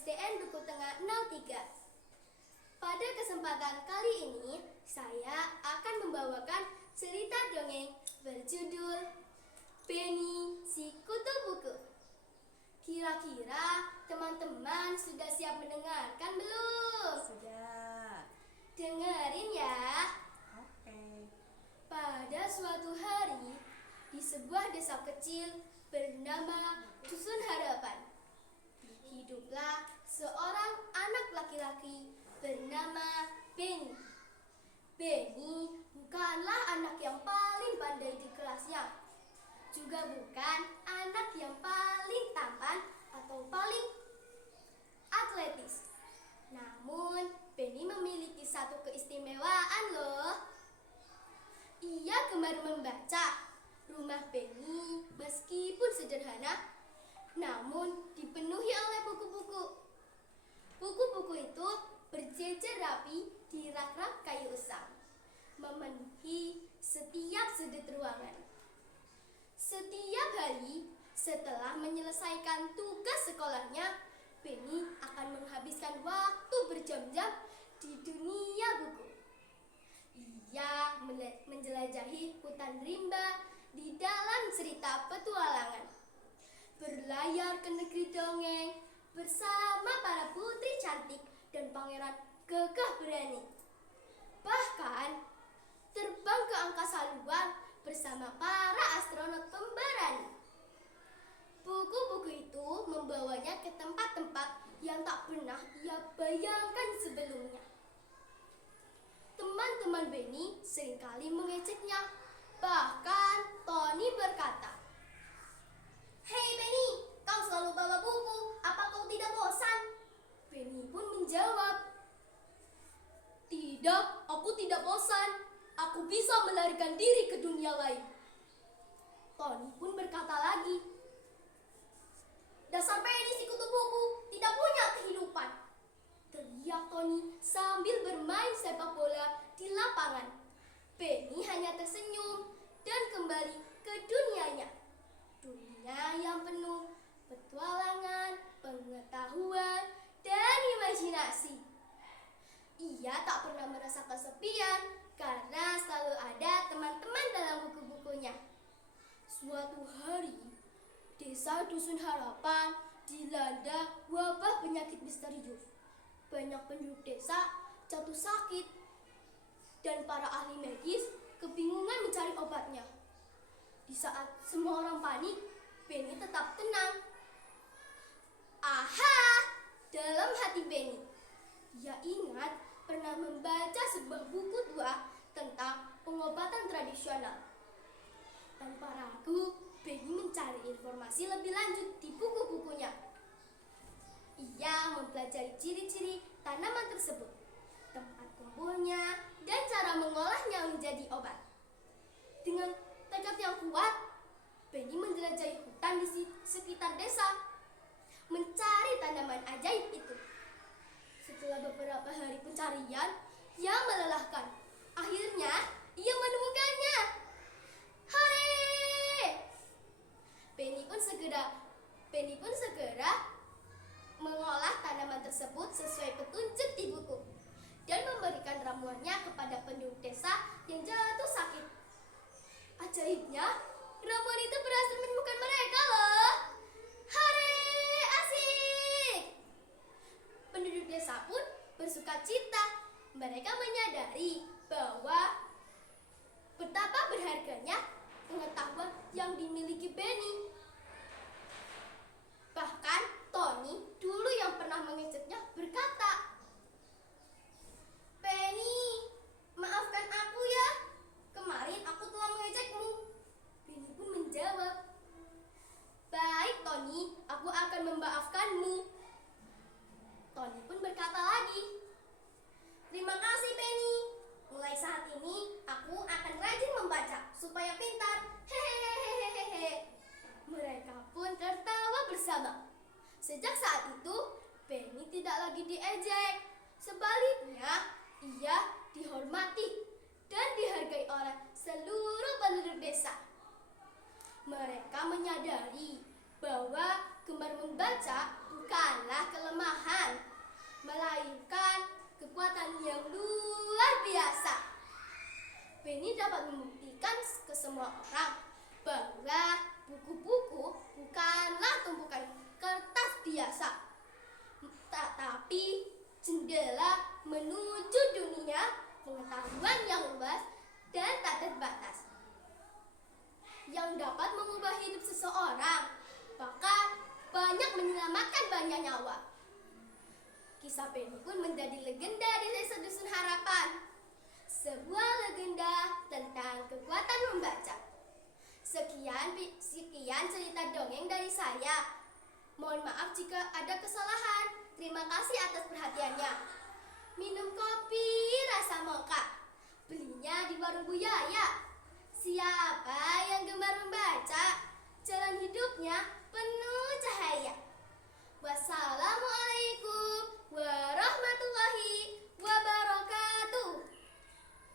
SDN Duku Tengah 03. Pada kesempatan kali ini, saya akan membawakan cerita dongeng berjudul Benny si Kutu Buku. Kira-kira teman-teman sudah siap mendengarkan belum? Sudah. Dengerin ya. Oke. Pada suatu hari, di sebuah desa kecil bernama Dusun Harapan, hiduplah seorang anak laki-laki bernama Benny. Benny bukanlah anak yang paling pandai di kelasnya, juga bukan anak yang paling tampan atau paling atletis. Namun, Benny memiliki satu keistimewaan loh. Ia gemar membaca. Rumah Benny meskipun sederhana, namun dipenuhi oleh buku-buku. Buku-buku itu berjejer rapi di rak-rak kayu usang, memenuhi setiap sudut ruangan. Setiap hari, setelah menyelesaikan tugas sekolahnya, Benny akan menghabiskan waktu berjam-jam di dunia buku. Ia menjelajahi hutan rimba di dalam cerita petualangan, berlayar ke negeri dongeng bersama para putri cantik dan pangeran gagah berani. Bahkan terbang ke angkasa luar bersama para astronot pemberani. Buku-buku itu membawanya ke tempat-tempat yang tak pernah ia bayangkan sebelumnya. Teman-teman Benny seringkali mengejeknya. Bahkan Tony berkata, "Hei Benny, kau selalu bawa buku, apa kau tidak bosan?" Benny pun menjawab, "Tidak, aku tidak bosan. Aku bisa melarikan diri ke dunia lain." Tony pun berkata lagi, "Dasar Benny si kutu buku, tidak punya kehidupan," teriak Tony sambil bermain sepak bola di lapangan. Benny hanya tersenyum dan kembali ke dunianya. Dunia yang penuh petualangan, pengetahuan, dan imajinasi. Ia tak pernah merasa kesepian karena selalu ada teman-teman dalam buku-bukunya. Suatu hari, desa Dusun Harapan dilanda wabah penyakit misterius. Banyak penduduk desa jatuh sakit dan para ahli medis kebingungan mencari obatnya. Di saat semua orang panik, Benny tetap tenang. Aha! Dalam hati Benny, ia ingat pernah membaca sebuah buku tua tentang pengobatan tradisional. Tanpa ragu, Benny mencari informasi lebih lanjut di buku-bukunya. Ia mempelajari ciri-ciri tanaman tersebut, tempat tumbuhnya, dan cara mengolahnya menjadi obat. Dengan tekad yang kuat, Benny menjelajahi hutan di sekitar desa, mencari tanaman ajaib itu. Setelah beberapa hari pencarian yang melelahkan, akhirnya ia menemukannya. Hore! Benny pun segera mengolah tanaman tersebut sesuai petunjuk di buku dan memberikan ramuannya kepada penduduk desa yang jatuh sakit. Ajaibnya, ramuan itu berhasil menyembuhkan mereka loh. Hore, asik! Penduduk desa pun bersukacita. Mereka menyadari bahwa betapa berharganya pengetahuan yang dimiliki Benny. Bahkan Tony dulu yang pernah mengejeknya berkata, "Benny, maafkan aku ya. Kemarin aku telah mengejekmu." Benny pun menjawab, "Baik Tony, aku akan memaafkanmu." Tony pun berkata lagi, "Terima kasih Benny. Mulai saat ini aku akan rajin membaca supaya pintar." Hehehehehe. Mereka pun tertawa bersama. Sejak saat itu, Benny tidak lagi diejek. Sebaliknya, ia dihormati dan dihargai oleh seluruh penduduk desa. Mereka menyadari bahwa gemar membaca bukanlah kelemahan, melahirkan kekuatan yang luar biasa. Penny dapat membuktikan ke semua orang bahwa buku-buku bukanlah tumpukan kertas biasa, tetapi jendela menuju dunia pengetahuan yang luas dan tak terbatas, yang dapat mengubah hidup seseorang, bahkan banyak menyelamatkan banyak nyawa. Kisah Penny pun menjadi legenda di Desa Dusun Harapan, sebuah legenda tentang kekuatan membaca. Sekian cerita dongeng dari saya. Mohon maaf jika ada kesalahan. Terima kasih atas perhatiannya. Minum kopi rasa mocha, belinya di warung Bu Yaya. Siapa yang gemar membaca, jalan hidupnya penuh cahaya. Wassalamualaikum.